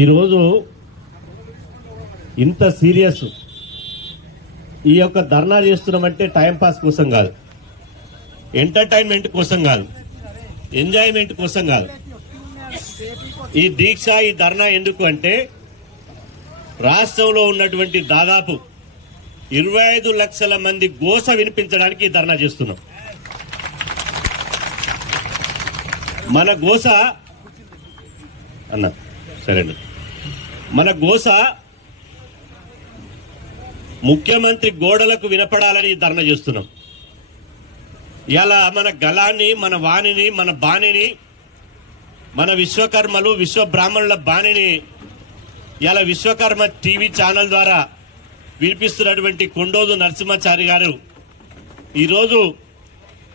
ఈరోజు ఇంత సీరియస్ ఈ యొక్క ధర్నా చేస్తున్నామంటే టైంపాస్ కోసం కాదు. ఎంటర్టైన్మెంట్ కోసం కాదు. ఎంజాయ్మెంట్ కోసం కాదు. ఈ దీక్ష ఈ ధర్నా ఎందుకు అంటే రాష్ట్రంలో ఉన్నటువంటి దాదాపు ఇరవై ఐదు లక్షల మంది గోస వినిపించడానికి ఈ ధర్నా చేస్తున్నాం. మన గోస అన్నా సరేనండి మన గోస ముఖ్యమంత్రి గోడలకు వినపడాలని ధర్మ చేస్తున్నాం. ఇలా మన గళాన్ని మన వాణిని మన బాణిని మన విశ్వకర్మలు విశ్వ బ్రాహ్మణుల బాణిని ఇలా విశ్వకర్మ టీవీ ఛానల్ ద్వారా వినిపిస్తున్నటువంటి కొండోజు నరసింహాచారి గారు ఈరోజు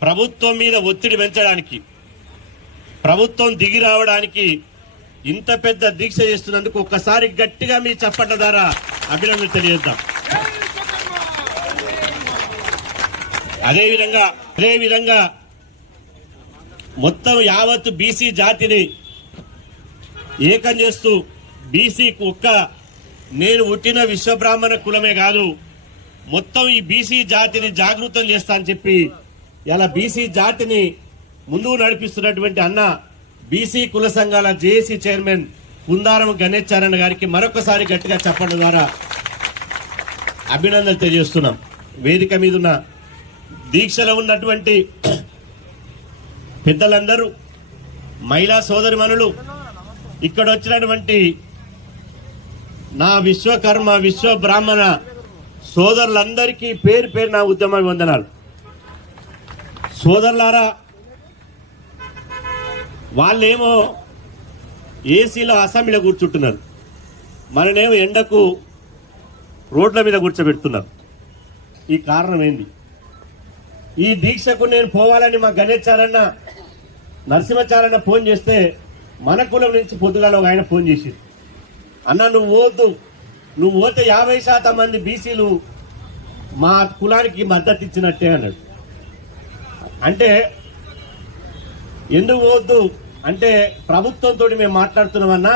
ప్రభుత్వం మీద ఒత్తిడి పెంచడానికి ప్రభుత్వం దిగి రావడానికి ఇంత పెద్ద దీక్ష చేస్తున్నందుకు ఒక్కసారి గట్టిగా మీ చప్పట్ల ద్వారా అభినందన తెలియజేద్దాం. అదేవిధంగా అదేవిధంగా మొత్తం యావత్ బీసీ జాతిని ఏకం చేస్తూ బీసీ ఒక్క నేను పుట్టిన విశ్వబ్రాహ్మణ కులమే కాదు మొత్తం ఈ బీసీ జాతిని జాగృతం చేస్తా అని చెప్పి ఇలా బీసీ జాతిని ముందుకు నడిపిస్తున్నటువంటి అన్న బీసీ కుల సంఘాల జేఏసీ చైర్మన్ కుందారం గణేష్ చారణ గారికి మరొకసారి గట్టిగా చెప్పడం ద్వారా అభినందనలు తెలియజేస్తున్నాం. వేదిక మీద ఉన్న దీక్షలో ఉన్నటువంటి పెద్దలందరూ మహిళా సోదరిమణులు ఇక్కడ వచ్చినటువంటి నా విశ్వకర్మ విశ్వ బ్రాహ్మణ సోదరులందరికీ పేరు పేరు నా ఉద్యమ వందనాలు. సోదరులారా వాళ్ళేమో ఏసీలో అసెంబ్లీలో కూర్చుంటున్నారు. మననేమో ఎండకు రోడ్ల మీద కూర్చోబెడుతున్నారు. ఈ కారణం ఏంది? ఈ దీక్షకు నేను పోవాలని మా గణేశారన్న నరసింహచారన్న ఫోన్ చేస్తే మన కులం నుంచి పొద్దుగాల ఒక ఆయన ఫోన్ చేసి అన్న నువ్వు పోద్దు నువ్వు పోతే యాభై శాతం మంది బీసీలు మా కులానికి మద్దతు ఇచ్చినట్టే అన్నాడు. అంటే ఎందుకు పోద్దు అంటే ప్రభుత్వంతో మేము మాట్లాడుతున్నామన్నా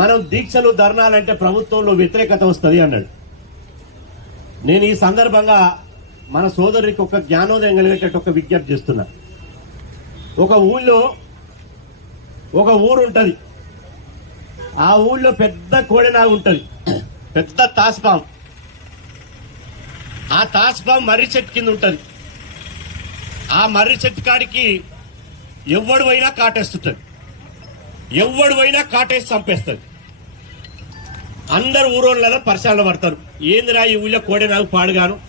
మనం దీక్షలు ధర్నాలంటే ప్రభుత్వంలో వ్యతిరేకత వస్తుంది అన్నాడు. నేను ఈ సందర్భంగా మన సోదరుడికి ఒక జ్ఞానోదయం కలిగేటట్టు ఒక విజ్ఞప్తి చేస్తున్నా. ఒక ఊళ్ళో ఒక ఊరు ఉంటుంది ఆ ఊళ్ళో పెద్ద కోడెనాగు ఉంటుంది. పెద్ద తాస్పాం. ఆ తాస్పాం మర్రి చెట్టు కింద ఉంటుంది. ఆ మర్రి చెట్టు కాడికి ఎవడు పోయినా ఎవడువైనా ఎవడు పోయినా కాటేసి చంపేస్తుంది. అందరు ఊరోళ్ళలో పరిశాలలో పడతారు. ఏందిరా ఈ ఊళ్ళో కోడెనాగు పాడుగాను?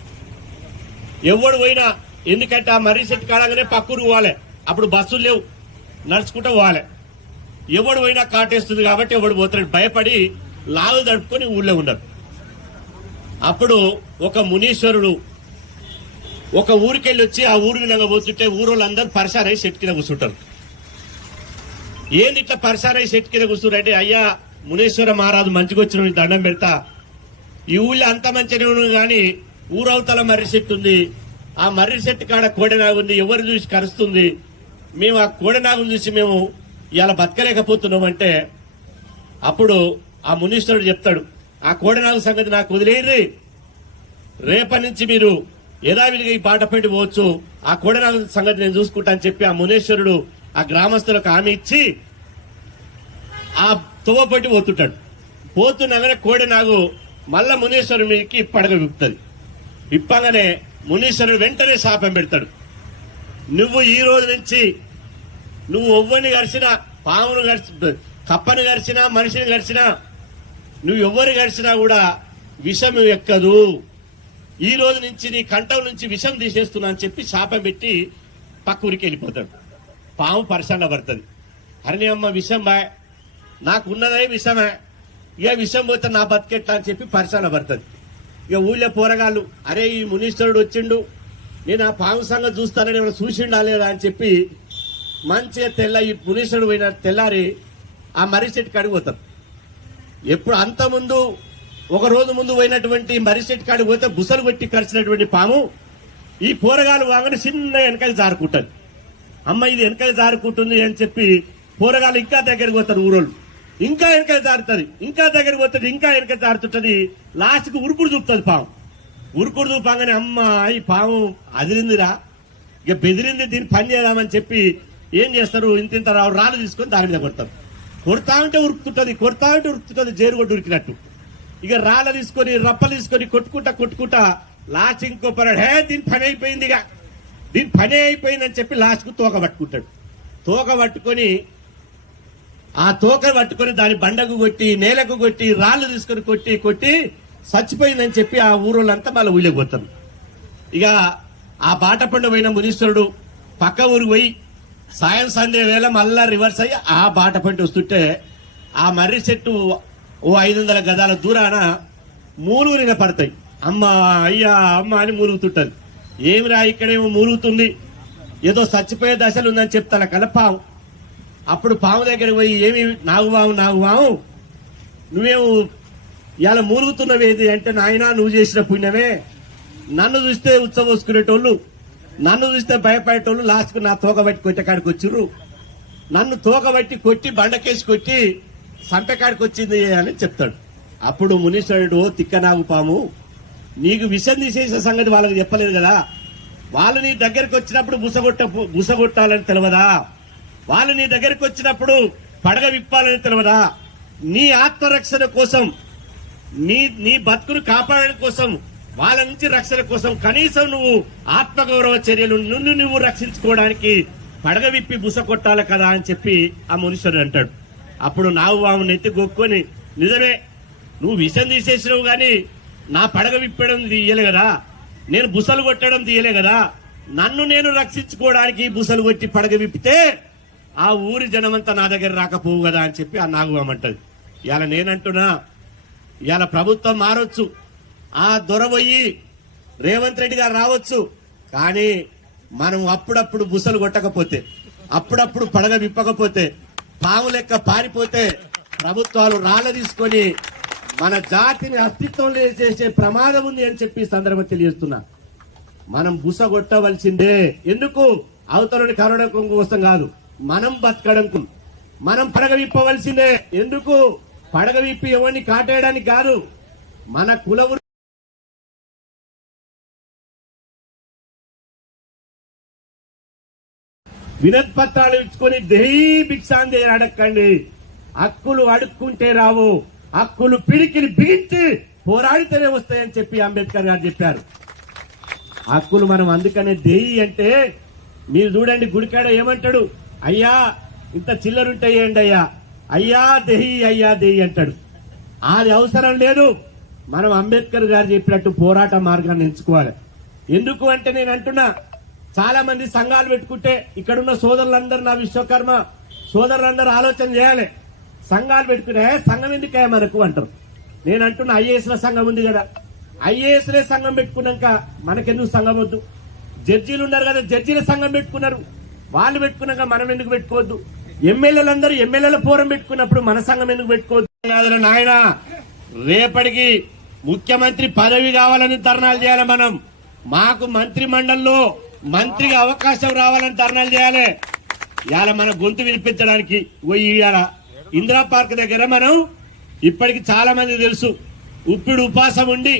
ఎవడు పోయినా ఎందుకంటే ఆ మర్రి సెట్ కాడగానే పక్కూరు పోవాలి. అప్పుడు బస్సులు లేవు. నడుచుకుంటూ పోవాలి. ఎవడు పోయినా కాటేస్తుంది కాబట్టి ఎవడు పోతాడు భయపడి లాగు తడుపుకొని ఊళ్ళో ఉన్నారు. అప్పుడు ఒక మునీశ్వరుడు ఒక ఊరికెళ్ళి వచ్చి ఆ ఊరి విధంగా పోతుంటే ఊరోళ్ళందరూ పరసారై చెట్టు కింద కూర్చుంటారు. ఏంది ఇట్లా పరసారై చెట్టు కింద కూర్చుంటారంటే అయ్యా మునీశ్వర మహారాజు మంచిగా వచ్చిన దండం పెడతా. ఈ ఊళ్ళో అంత మంచిగా ఉన్నాడు కానీ ఊరవతల మర్రి చెట్టు ఉంది. ఆ మర్రి చెట్టు కాడ కోడెనాగు ఉంది ఎవరు చూసి కరుస్తుంది? మేము ఆ కోడెనాగును చూసి మేము ఇలా బతకలేకపోతున్నాం అంటే అప్పుడు ఆ మునీశ్వరుడు చెప్తాడు ఆ కోడెనాగు సంగతి నాకు వదిలేయండి. రేపటి నుంచి మీరు యథావిధిగా ఈ పాట పెట్టి పోవచ్చు. ఆ కోడనాల సంగతి నేను చూసుకుంటా అని చెప్పి ఆ మునేశ్వరుడు ఆ గ్రామస్తులకు హామీ ఇచ్చి ఆ తువ్వ పెట్టి పోతుంటాడు. పోతున్నాగానే కోడెనాగు మళ్ళా మునీశ్వరుడు మీదకి పడగ విప్పుతుంది. విప్పగానే మునీశ్వరుడు వెంటనే శాపం పెడతాడు. నువ్వు ఈ రోజు నుంచి నువ్వు ఒవ్వని గడిచినా పామును గడిచి కప్పని గడిచినా మనిషిని గడిచినా నువ్వు ఎవ్వరు గడిచినా కూడా విషం ఎక్కదు. ఈ రోజు నుంచి నీ కంఠం నుంచి విషం తీసేస్తున్నా అని చెప్పి శాపం పెట్టి పక్క ఊరికి వెళ్ళిపోతాడు. పాము పరిశాన పడుతుంది. అరణి అమ్మ విషం బాయ్ నాకు ఉన్నదే విషమే. ఇక విషం పోతే నా బతికెట్లా అని చెప్పి పరిశాన పడుతుంది. ఇక ఊళ్ళో పోరగాళ్ళు అరే ఈ మునీశ్వరుడు వచ్చిండు నేను ఆ పాము సంగతి చూస్తానని ఏమైనా చూసిండా లేదా అని చెప్పి మంచిగా తెల్ల ఈ మునీశ్వరుడు పోయిన తెల్లారి ఆ మర్రి చెట్టు కాడికి ఎప్పుడు అంత ముందు ఒక రోజు ముందు పోయినటువంటి మర్రి చెట్టు కాడికి పోతే బుసలు కొట్టి కరిచినటువంటి పాము ఈ పోరగాలు వాగని చిన్న వెనకాల జారుకుంటుంది. అమ్మ ఇది వెనకాల జారుకుంటుంది అని చెప్పి పోరగాలు ఇంకా దగ్గరికి పోతారు ఊరోళ్ళు. ఇంకా వెనక జారుతుంది ఇంకా దగ్గరికి పోతుంది ఇంకా వెనక జారుతుంటది. లాస్ట్కి ఉరుకుడు చూపుతుంది పాము. ఉరుకుడు చూపంగానే అమ్మ ఈ పాము అదిరిందిరా. ఇక బెదిరింది దీన్ని పని చేద్దామని చెప్పి ఏం చేస్తారు? ఇంత ఇంత రావు రాళ్ళు తీసుకొని దాని మీద కొడతారు. కొడతా ఉంటే ఉరుకుతుంది కొడతా ఉంటే ఉరుకుతుంది జేరుగొడ్డు ఉరికినట్టు. ఇక రాళ్ళ తీసుకొని రప్పలు తీసుకొని కొట్టుకుంటా కొట్టుకుంటా లాస్ట్ ఇంకో పరాడు హే దీని పని అయిపోయింది ఇక. దీని పని అయిపోయిందని చెప్పి లాస్ట్కు తోక పట్టుకుంటాడు. తోక పట్టుకొని ఆ తోక పట్టుకొని దాని బండకు కొట్టి నేలకు కొట్టి రాళ్ళు తీసుకొని కొట్టి కొట్టి చచ్చిపోయిందని చెప్పి ఆ ఊరోళ్ళంతా మళ్ళీ ఊళ్ళకి ఇక ఆ బాట పండు పోయిన మునీశ్వరుడు పక్క ఊరు పోయి సాయం సంధ్య వేళ మళ్ళా రివర్స్ అయ్యి ఆ బాట పంట వస్తుంటే ఆ మర్రి చెట్టు ఓ ఐదు వందల గదాల దూరాన మూలుగురిన పడతాయి. అమ్మ అయ్యా అమ్మ అని మూలుగుతుంటది. ఏమిరా ఇక్కడేమో మూలుగుతుంది? ఏదో చచ్చిపోయే దశలు ఉందని చెప్తాను కదా పాము అప్పుడు పాము దగ్గర పోయి ఏమి నాగు బావు నాగు బావు నువ్వేమో ఇలా మూలుగుతున్నవేది అంటే నాయనా నువ్వు చేసిన పుణ్యమే. నన్ను చూస్తే ఉత్సవోసుకునేటోళ్ళు నన్ను చూస్తే భయపడేటోళ్ళు లాస్ట్కు నా తోక బట్టి అక్కడికి వచ్చిర్రు. నన్ను తోక బట్టి కొట్టి బండకేసి కొట్టి సంపెకాడికి వచ్చింది అని చెప్తాడు. అప్పుడు మునీశ్వరుడు "ఓ తిక్కనాగు పాము నీకు విషం తీసేసిన సంగతి వాళ్ళకి చెప్పలేదు కదా. వాళ్ళు నీ దగ్గరికి వచ్చినప్పుడు బుసగొట్ట బుసగొట్టాలని తెలియదా వాళ్ళు నీ దగ్గరికి వచ్చినప్పుడు పడగ విప్పాలని తెలియదా నీ ఆత్మరక్షణ కోసం నీ నీ బతుకును కాపాడడం కోసం వాళ్ళ నుంచి రక్షణ కోసం కనీసం నువ్వు ఆత్మగౌరవ చర్యలు నిన్ను నువ్వు రక్షించుకోవడానికి పడగ విప్పి బుస కొట్టాలి కదా అని చెప్పి ఆ మనుషుడు అంటాడు. అప్పుడు నావు వాము నెత్తి గొక్కొని నిజమే నువ్వు విషం తీసేసినావు కానీ నా పడగ విప్పడం తీయలే కదా. నేను బుసలు కొట్టడం తీయలే కదా. నన్ను నేను రక్షించుకోవడానికి బుసలు కొట్టి పడగ విప్పితే ఆ ఊరి జనమంతా నా దగ్గర రాకపోవు కదా అని చెప్పి ఆ నాగువామంటది ఇవాళ నేనంటున్నా ఇవాళ ప్రభుత్వం మారొచ్చు. ఆ దొరబోయి రేవంత్ రెడ్డి గారు రావచ్చు. కానీ మనం అప్పుడప్పుడు బుసలు కొట్టకపోతే అప్పుడప్పుడు పడగ విప్పకపోతే పాము లెక్క పారిపోతే ప్రభుత్వాలు రాళ్ళ తీసుకొని మన జాతిని అస్తిత్వం చేసే ప్రమాదం ఉంది అని చెప్పి సందర్భం తెలియజేస్తున్నా. మనం బుసగొట్టవలసిందే. ఎందుకు? అవతలని కరోనా కోసం కాదు. మనం బతకడం మనం పడగ విప్పవలసిందే ఎందుకు? పడగ విప్పి ఎవరిని కాటేయడానికి కాదు. మన కుల వృ- వినత్ పత్రాలు ఇచ్చుకొని దేహీ భిక్షాందే అడక్కండి. హక్కులు అడుక్కుంటే రావు. హక్కులు పిడికిని బిగించి పోరాడితేనే వస్తాయని చెప్పి అంబేద్కర్ గారు చెప్పారు. హక్కులు మనం అందుకనే దేయి అంటే మీరు చూడండి గుడికాడ ఏమంటాడు? అయ్యా ఇంత చిల్లరుంటే ఏంటి అయ్యా? అయ్యా దేహి అయ్యా దేహి అంటాడు. అది అవసరం లేదు. మనం అంబేద్కర్ గారు చెప్పినట్టు పోరాట మార్గాన్ని ఎంచుకోవాలి. ఎందుకు అంటే నేను అంటున్నా చాలా మంది సంఘాలు పెట్టుకుంటే ఇక్కడున్న సోదరులందరూ నా విశ్వకర్మ. సోదరులందరూ ఆలోచన చేయాలి. సంఘాలు పెట్టుకునే సంఘం ఎందుకే మనకు? అంటారు. నేను అంటున్న ఐఏఎస్ల సంఘం ఉంది కదా. ఐఏఎస్లే సంఘం పెట్టుకున్నాక మనకెందుకు సంఘం వద్దు? జడ్జీలు ఉన్నారు కదా జడ్జీల సంఘం పెట్టుకున్నారు. వాళ్ళు పెట్టుకున్నాక మనం ఎందుకు పెట్టుకోవద్దు? ఎమ్మెల్యేలందరూ ఎమ్మెల్యేల పోరం పెట్టుకున్నప్పుడు మన సంఘం ఎందుకు పెట్టుకోవద్దు? కాదురా నాయన రేపటికి ముఖ్యమంత్రి పదవి కావాలని ధర్నాలు చేయాలి మనం. మాకు మంత్రి మండలిలో మంత్రిగా అవకాశం రావాలని ధర్నాలు చేయాలి. ఇవాళ మన గొంతు వినిపించడానికి పోయి ఇవాళ ఇందిరా పార్క్ దగ్గర మనం ఇప్పటికి చాలా మంది తెలుసు. ఉప్పిడు ఉపాసం ఉండి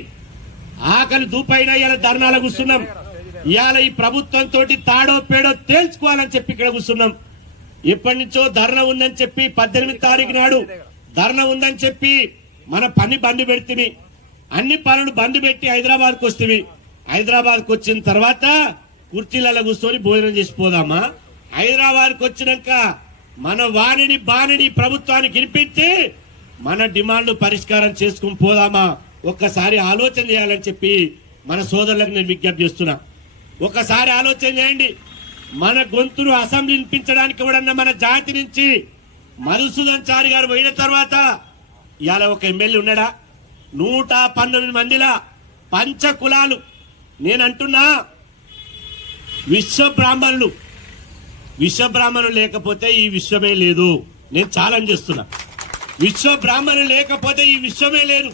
ఆకలి దూపైన ఇవాళ ధర్నాలు కూర్చున్నాం. ఇవాళ ఈ ప్రభుత్వం తోటి తాడో పేడో తేల్చుకోవాలని చెప్పి ఇక్కడ కూర్చున్నాం. ఎప్పటి నుంచో ధర్నా ఉందని చెప్పి పద్దెనిమిది తారీఖు నాడు ధర్నా ఉందని చెప్పి మన పని బండి పెడితే అన్ని పనులు బండి పెట్టి హైదరాబాద్కు వస్తుంది. హైదరాబాద్కు వచ్చిన తర్వాత కుర్చీలలో కూర్చొని భోజనం చేసిపోదామా హైదరాబాద్కి వచ్చినాక మన వాణిని బాణిని ప్రభుత్వానికి వినిపించి మన డిమాండ్ పరిష్కారం చేసుకుని పోదామా? ఒక్కసారి ఆలోచన చేయాలని చెప్పి మన సోదరులకు నేను విజ్ఞప్తి చేస్తున్నా. ఒకసారి ఆలోచన చేయండి. మన గొంతును అసెంబ్లీ వినిపించడానికి ఎవడన్నా మన జాతి నుంచి మధుసూదన్ చారి గారు పోయిన తర్వాత ఇవాళ ఒక ఎమ్మెల్యే ఉన్నాడా? నూట పంతొమ్మిది మందిలా పంచ కులాలు. నేను అంటున్నా విశ్వ బ్రాహ్మణులు విశ్వ బ్రాహ్మణులు లేకపోతే ఈ విశ్వమే లేదు. నేను ఛాలెంజ్ చేస్తున్నా. విశ్వ బ్రాహ్మణులు లేకపోతే ఈ విశ్వమే లేదు.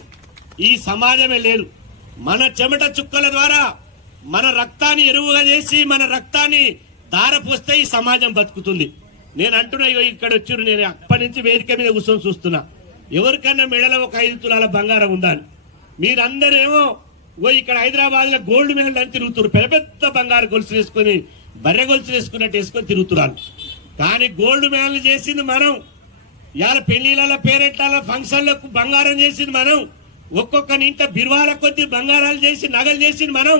ఈ సమాజమే లేదు. మన చెమట చుక్కల ద్వారా మన రక్తాన్ని ఎరువుగా చేసి మన రక్తాన్ని దారపోస్తే ఈ సమాజం బతుకుతుంది. నేను అంటున్నా ఇక్కడ వచ్చారు నేను అప్పటి నుంచి వేదిక మీద కూర్చొని చూస్తున్నా. ఎవరికన్నా మెడలో ఒక ఐదు తులాల బంగారం ఉండాలి. మీరందరేమో ఓ ఇక్కడ హైదరాబాద్లో గోల్డ్ మెడల్ అని తిరుగుతున్నారు. పెద్ద పెద్ద బంగారు గొలుసు వేసుకొని బర్రె గొలుసులు వేసుకున్నట్టు వేసుకొని తిరుగుతున్నారు. కానీ గోల్డ్ మెడల్ చేసింది మనం. ఇవాళ పెళ్ళిళ్ళ పేరెట్ల ఫంక్షన్లకు బంగారం చేసింది మనం. ఒక్కొక్క ఇంట బిర్వాల కొద్ది బంగారాలు చేసి నగలు చేసింది మనం.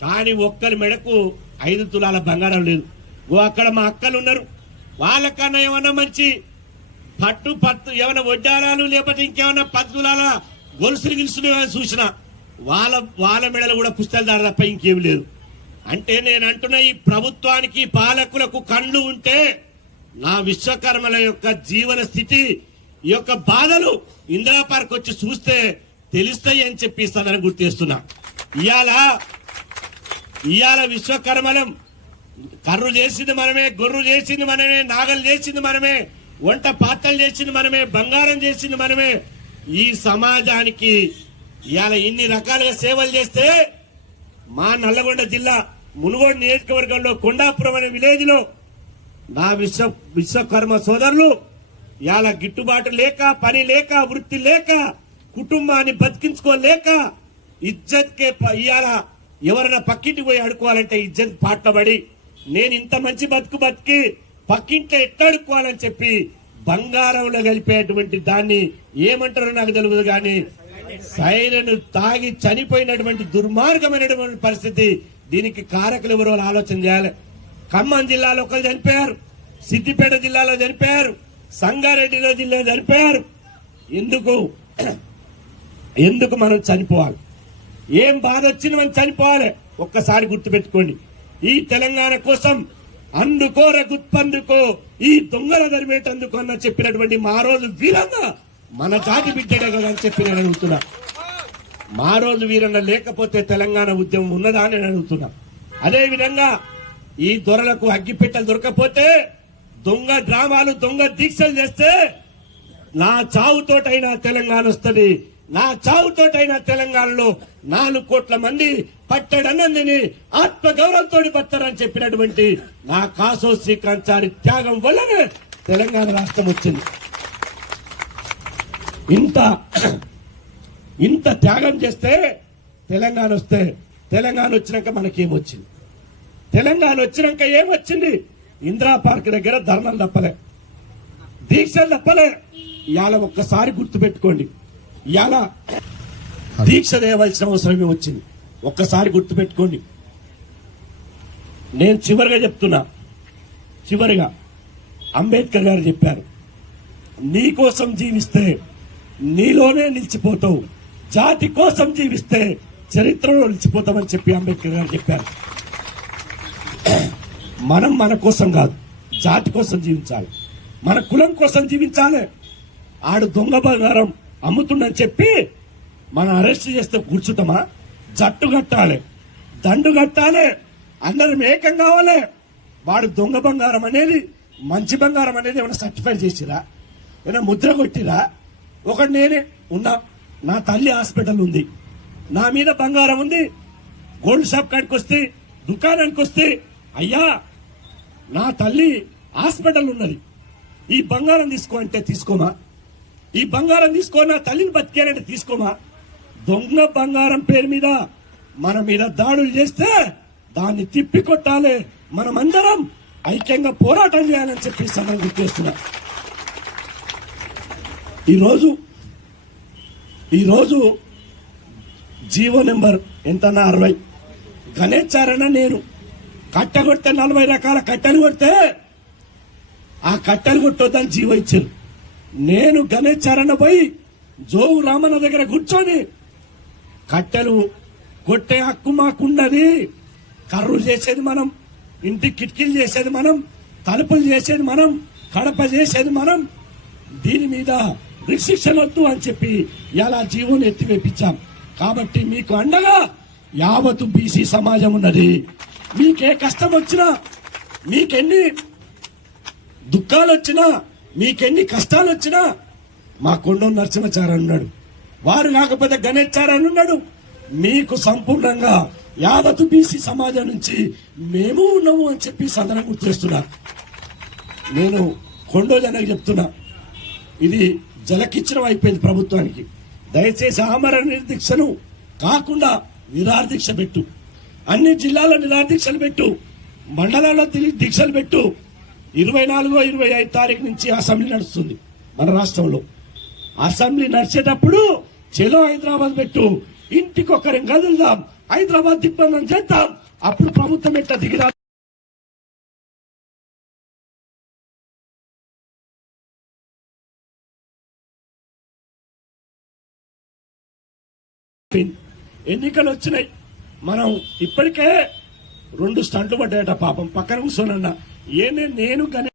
కానీ ఒక్కరి మెడకు ఐదు తులాల బంగారం లేదు. ఓ అక్కడ మా అక్కలు ఉన్నారు. వాళ్ళకన్నా ఏమన్నా మంచి పట్టు పట్టు ఏమైనా వడ్డారాలు లేకపోతే ఇంకేమన్నా పద్దులాల తులాల గొలుసులు గిలుసులు ఏమైనా చూసినా. వాళ్ళ వాళ్ళ మెడలు కూడా పుస్తకాలు దారి తప్ప ఇంకేం లేదు. అంటే నేను అంటున్న ఈ ప్రభుత్వానికి పాలకులకు కళ్ళు ఉంటే నా విశ్వకర్మల యొక్క జీవన స్థితి ఈ యొక్క బాధలు ఇందిరా పార్క్ వచ్చి చూస్తే తెలుస్తాయి అని చెప్పి సదనం గుర్తు చేస్తున్నా. ఇవాళ ఇవాళ విశ్వకర్మలం కర్రు చేసింది మనమే గొర్రు చేసింది మనమే నాగలు చేసింది మనమే వంట పాత్రలు చేసింది మనమే బంగారం చేసింది మనమే. ఈ సమాజానికి ఇవాళ ఇన్ని రకాలుగా సేవలు చేస్తే మా నల్లగొండ జిల్లా మునుగోడు నియోజకవర్గంలో కొండాపురం అనే విలేజ్లో నా విశ్వ విశ్వకర్మ సోదరులు ఇవాళ గిట్టుబాటు లేక పని లేక వృత్తి లేక కుటుంబాన్ని బతికించుకోలేక ఇజ్జత్కే ప- ఇవాళ ఎవరైనా పక్కింటి పోయి అడుకోవాలంటే ఇజ్జత్ పాటబడి నేను ఇంత మంచి బతుకు బతికి పక్కింట్లో ఎట్లా అడుక్కోవాలని చెప్పి బంగారంలో కలిపేటువంటి దాన్ని ఏమంటారో నాకు తెలియదు కానీ సైరన్ తాగి చనిపోయినటువంటి దుర్మార్గమైనటువంటి పరిస్థితి దీనికి కారకులు ఎవరో ఆలోచన చేయాలి. ఖమ్మం జిల్లాలో ఒకరు చనిపోయారు. సిద్దిపేట జిల్లాలో చనిపోయారు. సంగారెడ్డిలో జిల్లా చనిపోయారు. ఎందుకు? ఎందుకు మనం చనిపోవాలి? ఏం బాధ వచ్చింది మనం చనిపోవాలి? ఒక్కసారి గుర్తుపెట్టుకోండి. ఈ తెలంగాణ కోసం అందుకో రగుత్పందుకో ఈ దొంగల దరిమేటందుకు అన్న చెప్పినటువంటి మా రోజు వీరంగా మన జాతి బిడ్డడే కదా అని చెప్పి నేను అడుగుతున్నా. మా రోజు వీరన్న లేకపోతే తెలంగాణ ఉద్యమం ఉన్నదా అని నేను అడుగుతున్నా. అదేవిధంగా ఈ దొరలకు అగ్గిపెట్టెలు దొరకపోతే దొంగ డ్రామాలు దొంగ దీక్షలు చేస్తే నా చావుతోటైనా తెలంగాణ వస్తుంది. నా చావుతోటైనా తెలంగాణలో నాలుగు కోట్ల మంది పట్టడన్నందిని ఆత్మగౌరవంతో బతారని చెప్పినటువంటి నా కాసో శ్రీకాంత్ చారి త్యాగం వల్లనే తెలంగాణ రాష్ట్రం వచ్చింది. ఇంత ఇంత త్యాగం చేస్తే తెలంగాణ వస్తే తెలంగాణ వచ్చినాక మనకేమొచ్చింది? తెలంగాణ వచ్చినాక ఏమొచ్చింది? ఇందిరా పార్క్ దగ్గర ధర్నాలు తప్పలే. దీక్షలు తప్పలే. ఇవాళ ఒక్కసారి గుర్తుపెట్టుకోండి. ఇవాళ దీక్ష చేయవలసిన అవసరమే వచ్చింది. ఒక్కసారి గుర్తుపెట్టుకోండి. నేను చివరిగా చెప్తున్నా. చివరిగా అంబేద్కర్ గారు చెప్పారు. నీ కోసం జీవిస్తే నీలోనే నిలిచిపోతావు జాతి కోసం జీవిస్తే చరిత్రలో నిలిచిపోతామని చెప్పి అంబేద్కర్ గారు చెప్పారు. మనం మన కోసం కాదు జాతి కోసం జీవించాలి. మన కులం కోసం జీవించాలి. ఆడు దొంగ బంగారం అమ్ముతుండని చెప్పి మనం అరెస్ట్ చేస్తే కూర్చుంటామా? జట్టు కట్టాలి దండు కట్టాలి అందరం ఏకం కావాలి. వాడు దొంగ బంగారం అనేది మంచి బంగారం అనేది ఏమైనా సర్టిఫై చేసిరా? ఏమైనా ముద్ర కొట్టిరా? ఒకటి నేనే ఉన్నా. నా తల్లి హాస్పిటల్ ఉంది. నా మీద బంగారం ఉంది. గోల్డ్ షాప్ కాడికి వస్తే దుకాణానికి వస్తే అయ్యా నా తల్లి హాస్పిటల్ ఉన్నది. ఈ బంగారం తీసుకో అంటే తీసుకోమా? ఈ బంగారం తీసుకో నా తల్లిని బతికేనంటే తీసుకోమా? దొంగ బంగారం పేరు మీద మన మీద దాడులు చేస్తే దాన్ని తిప్పి కొట్టాలి మనమందరం. ఐక్యంగా పోరాటం చేయాలని చెప్పి సమయం గుర్తు చేస్తున్నాం ఈరోజు ఈరోజు జీవో నెంబర్ ఎంతన్నా అరవై? గణేశారణ నేను. కట్ట కొడితే నలభై రకాల కట్టెలు కొడితే ఆ కట్టెలు కొట్టొద్దని జీవో ఇచ్చారు. నేను గణేశారణ పోయి జోగు రామన్న దగ్గర కూర్చొని కట్టెలు కొట్టే హక్కు మాకున్నది కర్రు చేసేది మనం ఇంటి కిటికీలు చేసేది మనం తలుపులు చేసేది మనం కడప చేసేది మనం. దీని మీద రిస్ట్రిక్షన్ వద్దు అని చెప్పి ఇలా జీవోని ఎత్తివేపించాం. కాబట్టి మీకు అండగా యావత్ బీసీ సమాజం ఉన్నది. మీకే కష్టం వచ్చినా మీకెన్ని దుఃఖాలు వచ్చినా మీకెన్ని కష్టాలు వచ్చినా మా కొండ నరసింహచారని ఉన్నాడు వారు కాకపోతే గణేశారని ఉన్నాడు మీకు సంపూర్ణంగా యావత్ బీసీ సమాజం నుంచి మేము ఉన్నాము అని చెప్పి సదనం గుర్తు చేస్తున్నారు. నేను కొండో జనకు చెప్తున్నా. ఇది జలకిచ్చడం అయిపోయింది ప్రభుత్వానికి. దయచేసి ఆమరణ నిర్దీక్షను కాకుండా నిరాదీక్ష పెట్టు. అన్ని జిల్లాల్లో నిరాదీక్షలు పెట్టు. మండలాల్లో దీక్షలు పెట్టు. ఇరవై నాలుగో ఇరవై ఐదు తారీఖు నుంచి అసెంబ్లీ నడుస్తుంది మన రాష్ట్రంలో. అసెంబ్లీ నడిచేటప్పుడు చెలో హైదరాబాద్ పెట్టు. ఇంటికొకరిని కదులుదాం. హైదరాబాద్ దిగ్బంధం చేద్దాం. అప్పుడు ప్రభుత్వం ఎట్లా దిగిరా ఎన్నికలు వచ్చినాయి. మనం ఇప్పటికే రెండు స్టంట్లు పడ్డాయట పాపం. పక్కన కూర్చోనన్నా. ఏనే నేను కానీ